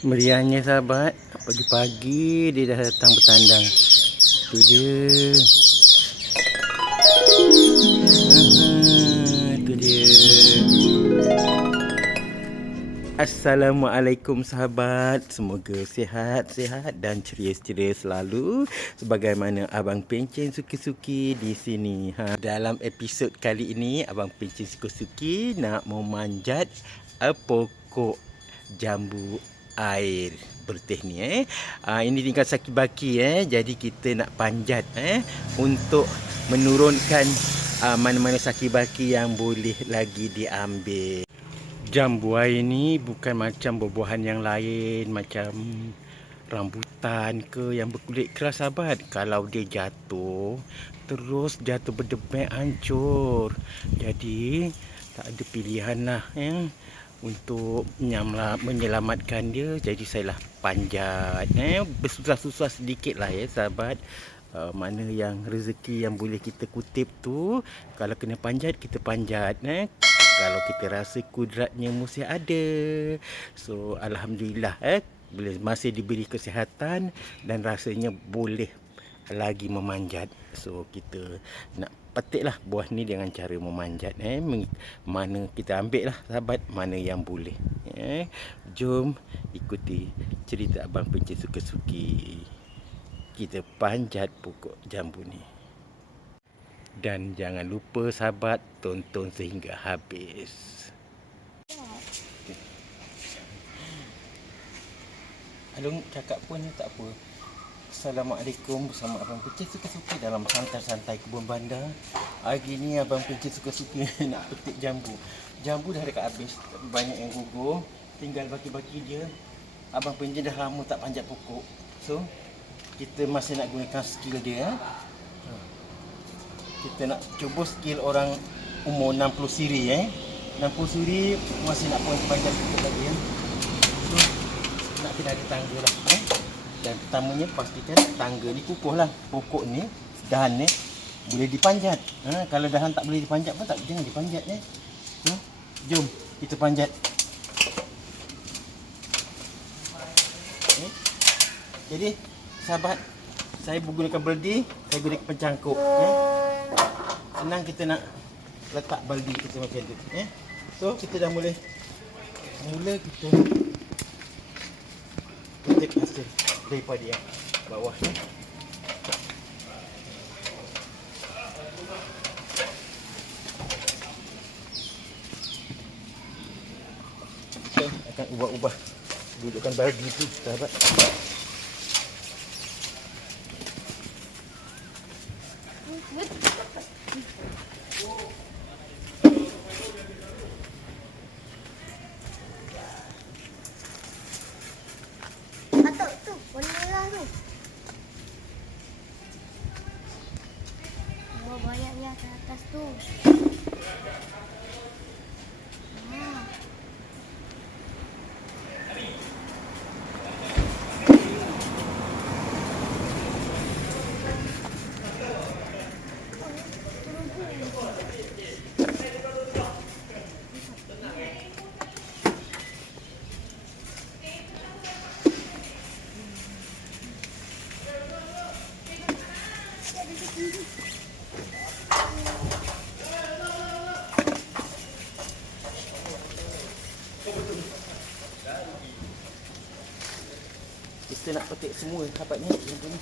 Meriahnya sahabat. Pagi-pagi dia dah datang bertandang. Tu dia. Aha, Tu dia. Assalamualaikum sahabat. Semoga sihat-sihat dan ceria-ceria selalu. Sebagaimana Abang Pencen suki-suki di sini. Ha. Dalam episod kali ini Abang Pencen suki-suki nak memanjat a pokok jambu air berteh ni eh. Uh, ini tinggal saki baki eh. Jadi kita nak panjat eh untuk menurunkan uh, mana-mana saki baki yang boleh lagi diambil. Jambu air ni bukan macam buah-buahan yang lain macam rambutan ke yang berkulit keras sahabat. Kalau dia jatuh terus jatuh berdebek hancur. Jadi tak ada pilihan lah eh untuk menyelamatkan dia. Jadi saya lah panjat. Eh bersusah-susah sedikit lah ya sahabat. Uh, mana yang rezeki yang boleh kita kutip tu kalau kena panjat kita panjat eh. Kalau kita rasa kudratnya mesti ada. So alhamdulillah eh. Boleh masih diberi kesihatan dan rasanya boleh lagi memanjat. So kita nak petiklah buah ni dengan cara memanjat eh. Mana kita ambil lah sahabat mana yang boleh eh. Jom ikuti cerita abang pencet suka-suki kita panjat pokok jambu ni. Dan jangan lupa sahabat tonton sehingga habis. Alung cakap pun tak apa Assalamualaikum bersama Abang Pecah suka-suka dalam santai-santai kebun bandar. Hari ni Abang Pecah suka-suka nak petik jambu. Jambu dah dekat habis, banyak yang gugur. Tinggal baki-baki dia Abang Pecah dah lama tak panjat pokok. So, kita masih nak gunakan skill dia ha. Kita nak cuba skill orang umur 60 siri eh. 60 siri masih nak panjat pokok lagi eh. So, nak kena ada tangga lah eh dan pertamanya pastikan tangga ni kukuh lah pokok ni dahan ni boleh dipanjat ha, kalau dahan tak boleh dipanjat pun tak jangan dipanjat eh. ha, jom kita panjat okay. jadi sahabat saya menggunakan baldi saya gunakan pencangkuk eh. senang kita nak letak baldi kita macam tu eh. so kita dah mula mula kita petik hasil daripada yang bawah ni. Okay, akan ubah-ubah dudukan bagi tu sahabat. Atas tu. Petik semua sahabat ni ni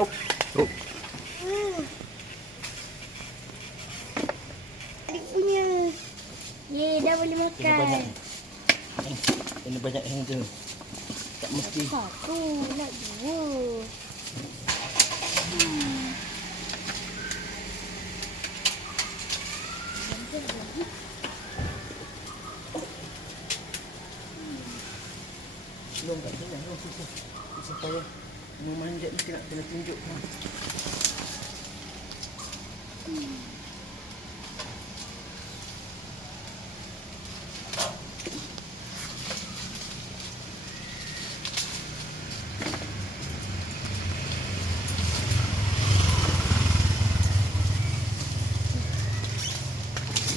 Oh, oh. Dah boleh makan. Kena banyak. Kena banyak yang tu. Tak mesti. Satu, nak dua. Hmm. Belum tak jelas oh, susah. Supaya memanjat ni kena kena tunjuk. Hmm.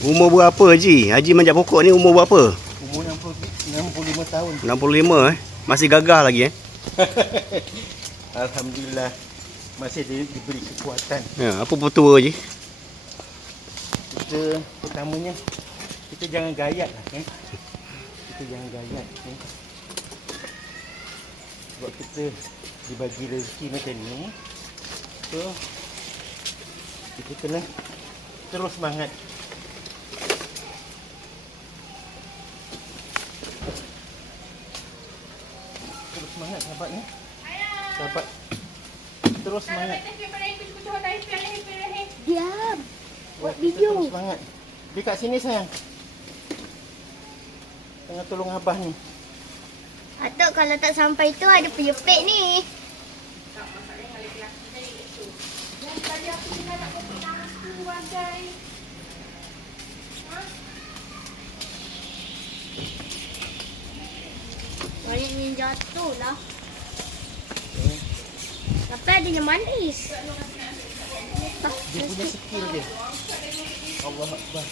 Umur berapa Haji? Haji manjat pokok ni umur berapa? Umur 60, 65 tahun. 65 eh. Masih gagah lagi eh. Alhamdulillah masih di, diberi kekuatan. Ya, apa petua Haji? Kita pertamanya kita jangan gayat lah kan. Kita jangan gayat kan. Sebab kita dibagi rezeki macam ni. So kita kena terus semangat. Sahabat ni. Sahabat. Terus semangat. Diam. Buat video. Terus semangat. Dia kat sini sayang. Tengah tolong abah ni. Atuk kalau tak sampai tu ada peyepek ni. Banyak yang jatuh lah. Tapi ada yang manis. Dia punya dia. Allah Akbar.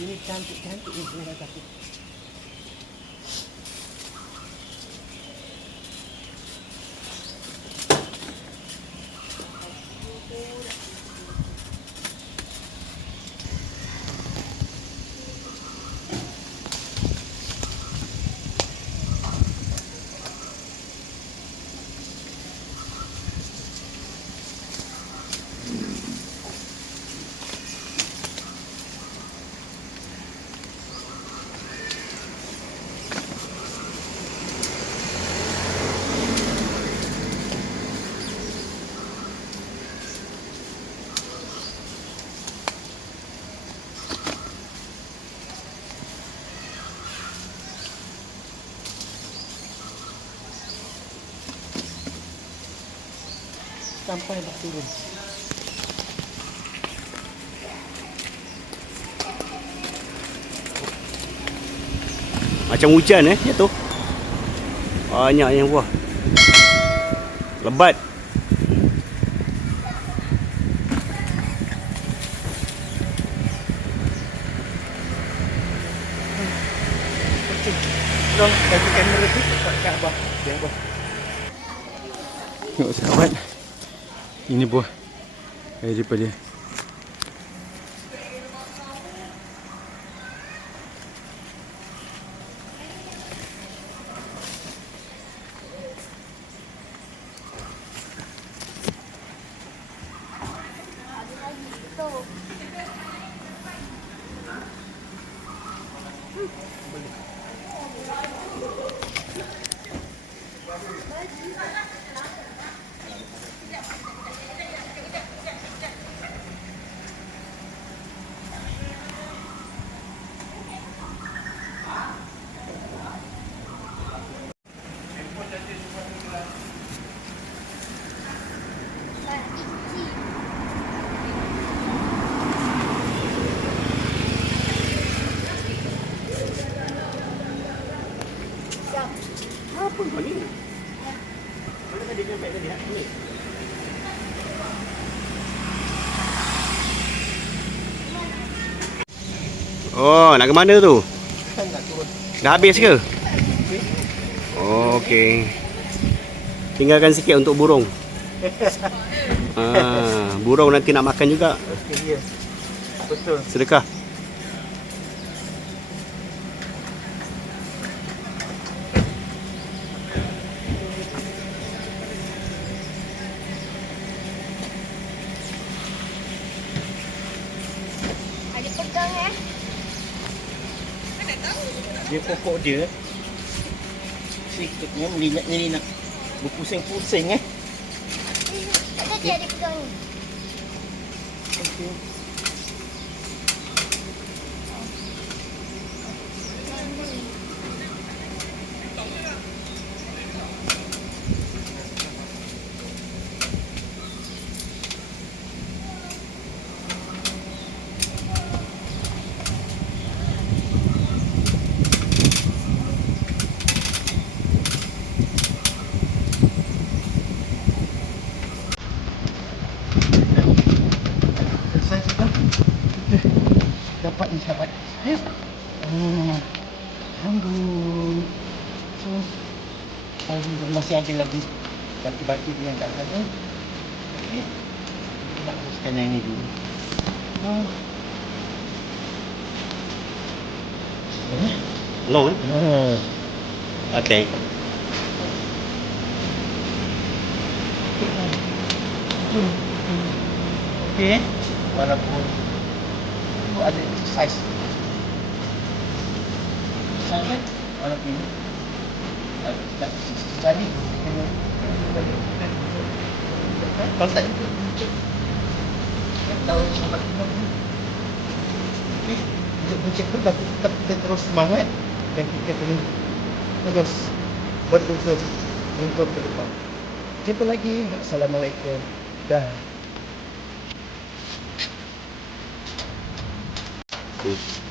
Ini cantik-cantik ni bunga tapi. Sampai dah turun. Macam hujan eh jatuh. Banyak yang buah. Lebat. Tolong bagi kamera tu kat kat abah. Dia abah. Tengok sahabat. Ini buah daripada Mana tadi nyampe tadi? Ha? Ni. Oh, nak ke mana tu? kan. Dah habis ke? Oh, okey. Tinggalkan sikit untuk burung. Ah, burung nanti nak makan juga. Dia. Betul. Sedekah. Ada pegang eh. Dia pokok dia sikitnya melinak-melinak berpusing-pusing eh. Tadi ada pegang ni. Okey. sahabat ni sahabat. Ayo. Hmm. Sambut. So, Alhamdulillah masih ada lagi batu-batu yang kat sana. Okey. Kita habiskan yang ni dulu. Hmm. Eh? Long eh? Hmm. Okay. Okey. Walaupun tu ada exercise. Kan? Walaupun ini. jadi kalau tak tak tahu sampai mana. Okey. Untuk mencek tu tapi tetap kita terus semangat dan kita kena terus berusaha untuk ke depan. Jumpa lagi. Assalamualaikum. Dah. Good.